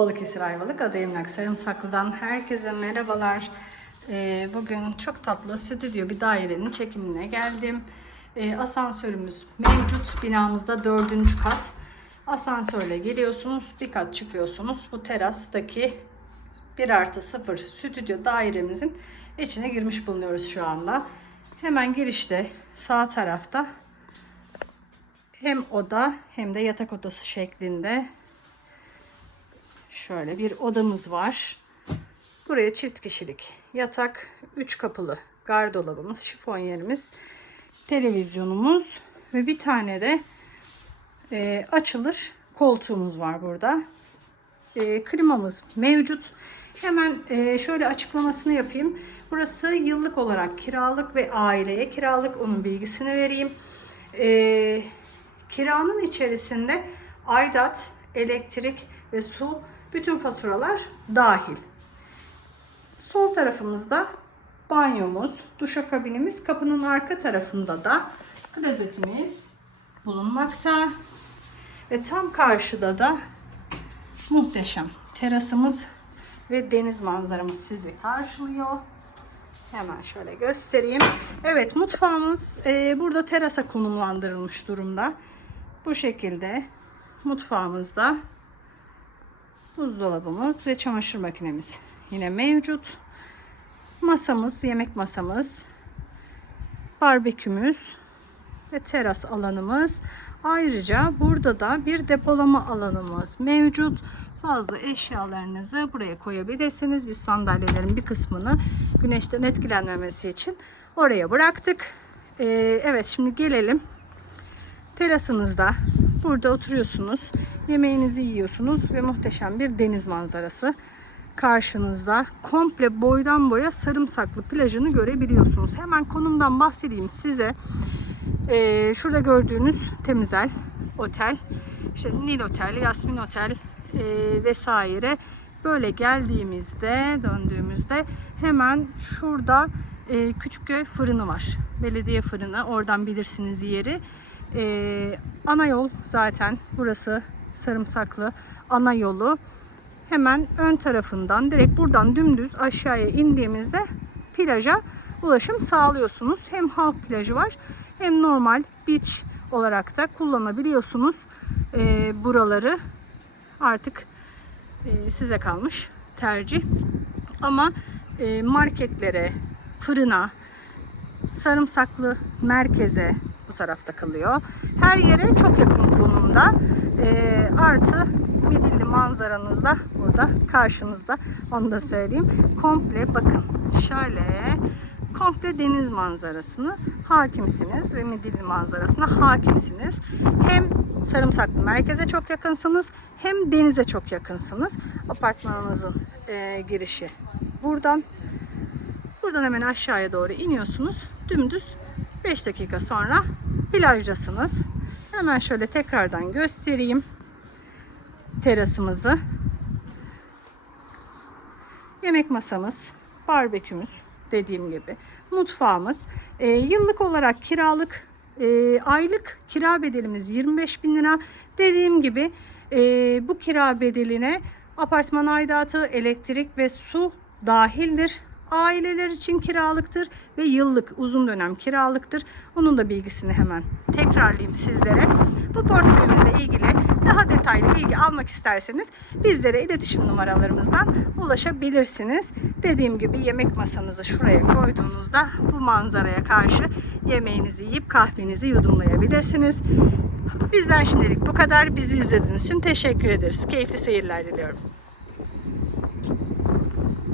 Balıkesir Ayvalık Adayımlak Sarımsaklı'dan herkese merhabalar. Ee, bugün çok tatlı stüdyo bir dairenin çekimine geldim. Ee, asansörümüz mevcut binamızda dördüncü kat. Asansörle geliyorsunuz, bir kat çıkıyorsunuz. Bu terastaki 1 artı 0 stüdyo dairemizin içine girmiş bulunuyoruz şu anda. Hemen girişte sağ tarafta hem oda hem de yatak odası şeklinde şöyle bir odamız var. Buraya çift kişilik yatak, 3 kapılı gardolabımız, şifonyerimiz, televizyonumuz ve bir tane de e, açılır koltuğumuz var burada. E, klimamız mevcut. Hemen e, şöyle açıklamasını yapayım. Burası yıllık olarak kiralık ve aileye kiralık. Onun bilgisini vereyim. E, kiranın içerisinde aidat, elektrik ve su bütün faturalar dahil. Sol tarafımızda banyomuz, duşakabinimiz, kapının arka tarafında da klozetimiz bulunmakta. Ve tam karşıda da muhteşem terasımız ve deniz manzaramız sizi karşılıyor. Hemen şöyle göstereyim. Evet mutfağımız e, burada terasa konumlandırılmış durumda. Bu şekilde mutfağımızda buzdolabımız ve çamaşır makinemiz yine mevcut. Masamız, yemek masamız, barbekümüz ve teras alanımız. Ayrıca burada da bir depolama alanımız mevcut. Fazla eşyalarınızı buraya koyabilirsiniz. Biz sandalyelerin bir kısmını güneşten etkilenmemesi için oraya bıraktık. Ee, evet şimdi gelelim terasınızda burada oturuyorsunuz. Yemeğinizi yiyorsunuz ve muhteşem bir deniz manzarası karşınızda. Komple boydan boya sarımsaklı plajını görebiliyorsunuz. Hemen konumdan bahsedeyim size. Ee, şurada gördüğünüz Temizel Otel, işte Nil Otel, Yasmin Otel e, vesaire. Böyle geldiğimizde, döndüğümüzde hemen şurada e, Küçükköy fırını var. Belediye fırını. Oradan bilirsiniz yeri. E, ana yol zaten burası sarımsaklı ana yolu. Hemen ön tarafından direkt buradan dümdüz aşağıya indiğimizde plaja ulaşım sağlıyorsunuz. Hem halk plajı var hem normal beach olarak da kullanabiliyorsunuz e, buraları. Artık e, size kalmış tercih. Ama e, marketlere, fırına, sarımsaklı merkeze tarafta kalıyor. Her yere çok yakın konumda. E, artı Midilli manzaranız da burada karşınızda. Onu da söyleyeyim. Komple bakın şöyle komple deniz manzarasını hakimsiniz ve Midilli manzarasına hakimsiniz. Hem Sarımsaklı merkeze çok yakınsınız hem denize çok yakınsınız. Apartmanınızın e, girişi buradan. Buradan hemen aşağıya doğru iniyorsunuz. Dümdüz 5 dakika sonra plajdasınız. Hemen şöyle tekrardan göstereyim terasımızı. Yemek masamız, barbekümüz dediğim gibi. Mutfağımız. E, yıllık olarak kiralık, e, aylık kira bedelimiz 25 bin lira. Dediğim gibi e, bu kira bedeline apartman aidatı, elektrik ve su dahildir. Aileler için kiralıktır ve yıllık uzun dönem kiralıktır. Onun da bilgisini hemen tekrarlayayım sizlere. Bu portföyümüzle ilgili daha detaylı bilgi almak isterseniz bizlere iletişim numaralarımızdan ulaşabilirsiniz. Dediğim gibi yemek masanızı şuraya koyduğunuzda bu manzaraya karşı yemeğinizi yiyip kahvenizi yudumlayabilirsiniz. Bizden şimdilik bu kadar. Bizi izlediğiniz için teşekkür ederiz. Keyifli seyirler diliyorum.